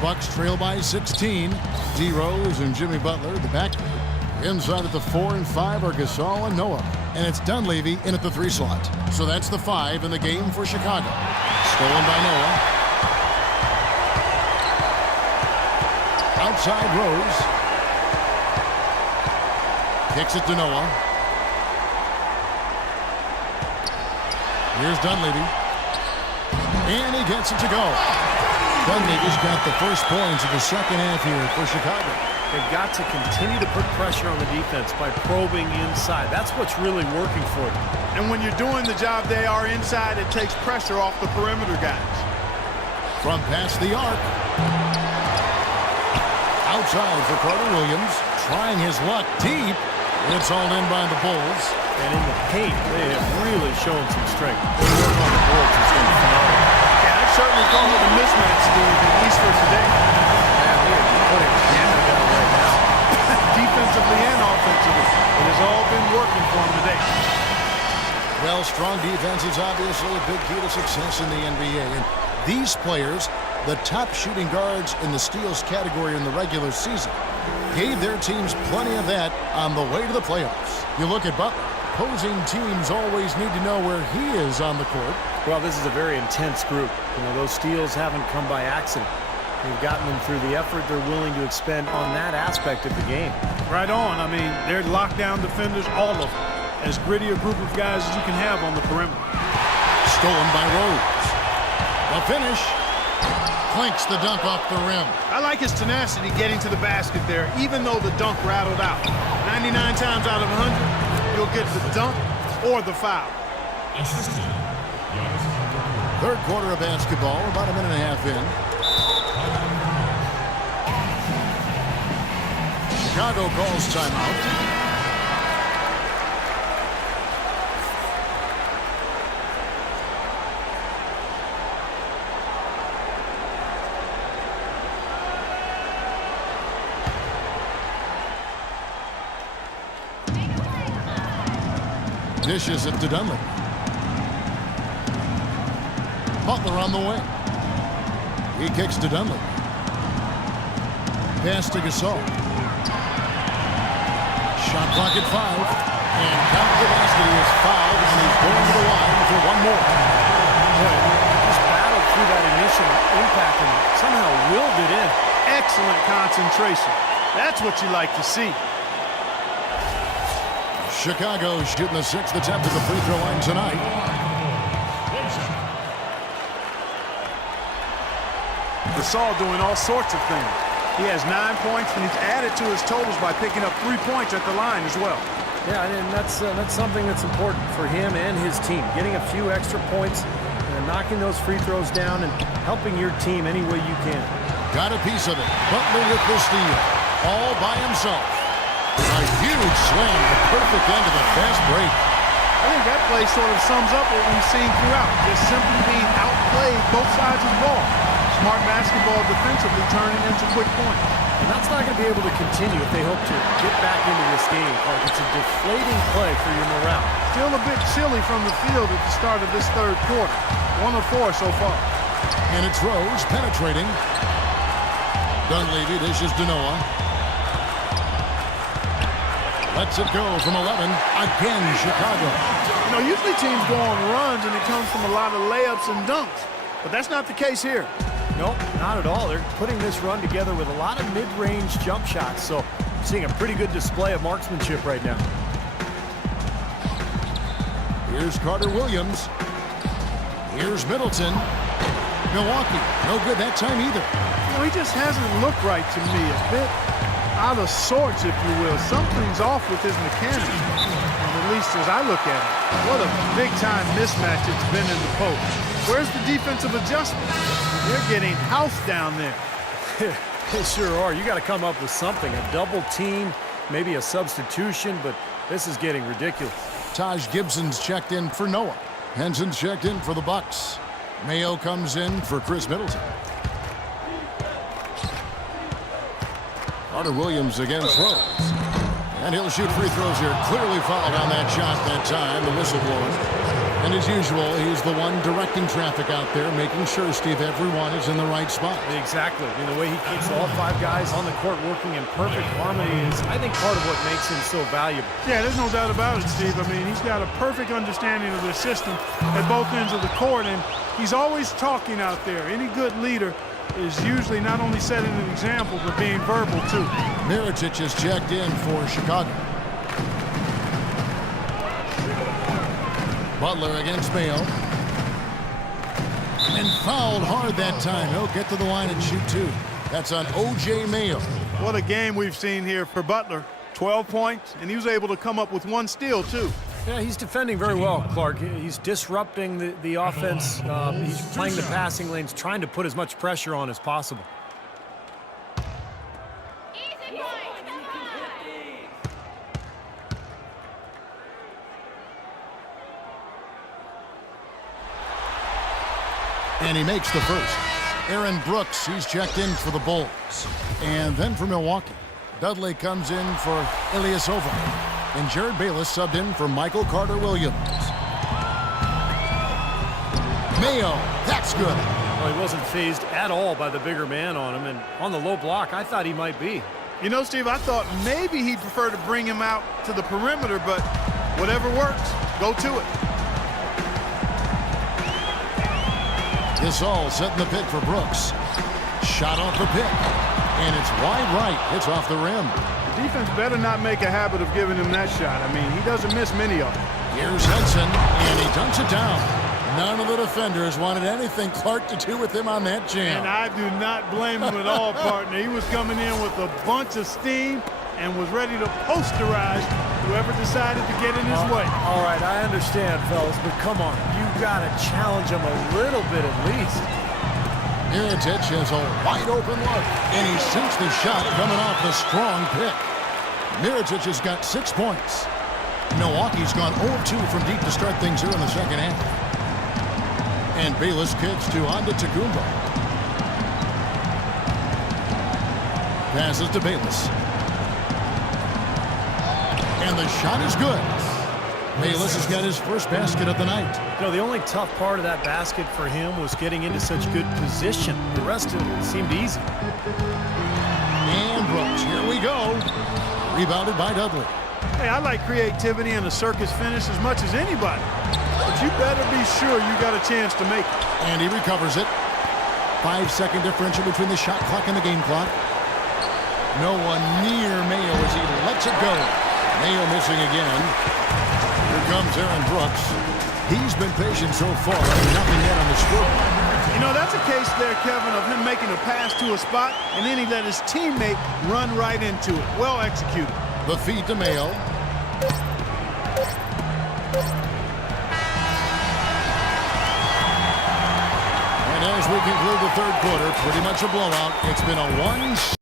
Bucks trail by 16. D. Rose and Jimmy Butler, the backcourt. Inside at the 4 and 5 are Gasol and Noah. And it's Dunleavy in at the 3 slot. So that's the 5 in the game for Chicago. Stolen by Noah. Outside Rose. Kicks it to Noah. Here's Dunleavy. And he gets it to go. Dunleavy's got the first points of the second half here for Chicago. They've got to continue to put pressure on the defense by probing inside. That's what's really working for them. And when you're doing the job they are inside, it takes pressure off the perimeter guys. From past the arc. Outside for Carter Williams. Trying his luck deep. It's all in by the Bulls. And in the paint, they have really shown some strength. Their work on the boards has been phenomenal. Yeah, I'd certainly call it a mismatch, Steve, at least for today. Yeah, we're putting a hammer down right now. Defensively and offensively, it has all been working for him today. Well, strong defense is obviously a big key to success in the NBA. And these players, the top shooting guards in the steals category in the regular season, gave their teams plenty of that on the way to the playoffs. You look at Butler. Opposing teams always need to know where he is on the court. Well, this is a very intense group. You know, those steals haven't come by accident. They've gotten them through the effort they're willing to expend on that aspect of the game. Right on. I mean, they're lockdown defenders, all of them. As gritty a group of guys as you can have on the perimeter. Stolen by Rose. The finish. Clinks the dunk off the rim. I like his tenacity getting to the basket there, even though the dunk rattled out. 99 times out of 100, you'll get the dunk or the foul. Third quarter of basketball, about a minute and a half in. Chicago calls timeout. Dishes it to Dunleavy. Butler on the way. He kicks to Dunleavy. Pass to Gasol. Shot clock at 5. And Count Gillespie is fouled, and he's going to the line for one more. Just battled through that initial impact and somehow willed it in. Excellent concentration. That's what you like to see. Chicago shooting the 6th attempt at the free throw line tonight. Gasol doing all sorts of things. He has 9 points, and he's added to his totals by picking up 3 points at the line as well. Yeah, and that's something that's important for him and his team. Getting a few extra points and knocking those free throws down and helping your team any way you can. Got a piece of it. Butler with the steal. All by himself. A huge slam, the perfect end of the fast break. I think that play sort of sums up what we've seen throughout. Just simply being outplayed both sides of the ball. Smart basketball defensively turning into quick points. And that's not going to be able to continue if they hope to get back into this game, Clark. It's a deflating play for your morale. Still a bit chilly from the field at the start of this third quarter. 1 of 4 so far. And it's Rose penetrating. Dunleavy dishes to Noah. Lets it go from 11. Again, Chicago. You know, usually teams go on runs and it comes from a lot of layups and dunks. But that's not the case here. Nope, not at all. They're putting this run together with a lot of mid-range jump shots. So seeing a pretty good display of marksmanship right now. Here's Carter Williams. Here's Middleton. Milwaukee, no good that time either. You know, he just hasn't looked right to me. A bit out of sorts, if you will. Something's off with his mechanics, at least as I look at it. What a big-time mismatch it's been in the post. Where's the defensive adjustment? They're getting housed down there. They sure are. You got to come up with something. A double team, maybe a substitution, but this is getting ridiculous. Taj Gibson's checked in for Noah. Henson's checked in for the Bucks. Mayo comes in for Chris Middleton. Carter Williams against Rose. And he'll shoot free throws here. Clearly fouled on that shot that time. The whistle blowing. And as usual, he's the one directing traffic out there, making sure, Steve, everyone is in the right spot. Exactly. The way he keeps all 5 guys on the court working in perfect harmony is, I think, part of what makes him so valuable. Yeah, there's no doubt about it, Steve. I mean, he's got a perfect understanding of the system at both ends of the court, and he's always talking out there. Any good leader is usually not only setting an example, but being verbal, too. Mirotic is checked in for Chicago. Butler against Mayo. And fouled hard that time. He'll get to the line and shoot 2. That's on O.J. Mayo. What a game we've seen here for Butler. 12 points, and he was able to come up with 1 steal, too. Yeah, he's defending very well, Clark. He's disrupting the offense. He's playing the passing lanes, trying to put as much pressure on as possible. And he makes the first. Aaron Brooks, he's checked in for the Bulls. And then for Milwaukee, Dudley comes in for Ilyasova. And Jared Bayless subbed in for Michael Carter-Williams. Mayo, that's good. Well, he wasn't phased at all by the bigger man on him. And on the low block, I thought he might be. You know, Steve, I thought maybe he'd prefer to bring him out to the perimeter, but whatever works, go to it. This all setting the pick for Brooks. Shot off the pick. And it's wide right. It's off the rim. The defense better not make a habit of giving him that shot. I mean, he doesn't miss many of them. Here's Hudson, and he dunks it down. None of the defenders wanted anything, Clark, to do with him on that jam. And I do not blame him at all, partner. He was coming in with a bunch of steam and was ready to posterize whoever decided to get in his way. All right, I understand, fellas, but come on. You got to challenge him a little bit at least. Mirotic has a wide-open look, and he sinks the shot coming off the strong pick. Mirotic has got 6 points. Milwaukee's gone 0-2 from deep to start things here in the second half. And Bayless kicks to Antetokounmpo. Passes to Bayless. And the shot is good. Bayless has got his first basket of the night. You know, the only tough part of that basket for him was getting into such good position. The rest of it seemed easy. And Brooks, here we go. Rebounded by Dudley. Hey, I like creativity and a circus finish as much as anybody. But you better be sure you got a chance to make it. And he recovers it. 5-second differential between the shot clock and the game clock. No one near Mayo as he lets it go. Mayo missing again. Here comes Aaron Brooks. He's been patient so far. Nothing yet on the scoreboard. You know, that's a case there, Kevin, of him making a pass to a spot, and then he let his teammate run right into it. Well executed. The feed to Mayo. And as we conclude the third quarter, pretty much a blowout. It's been a 1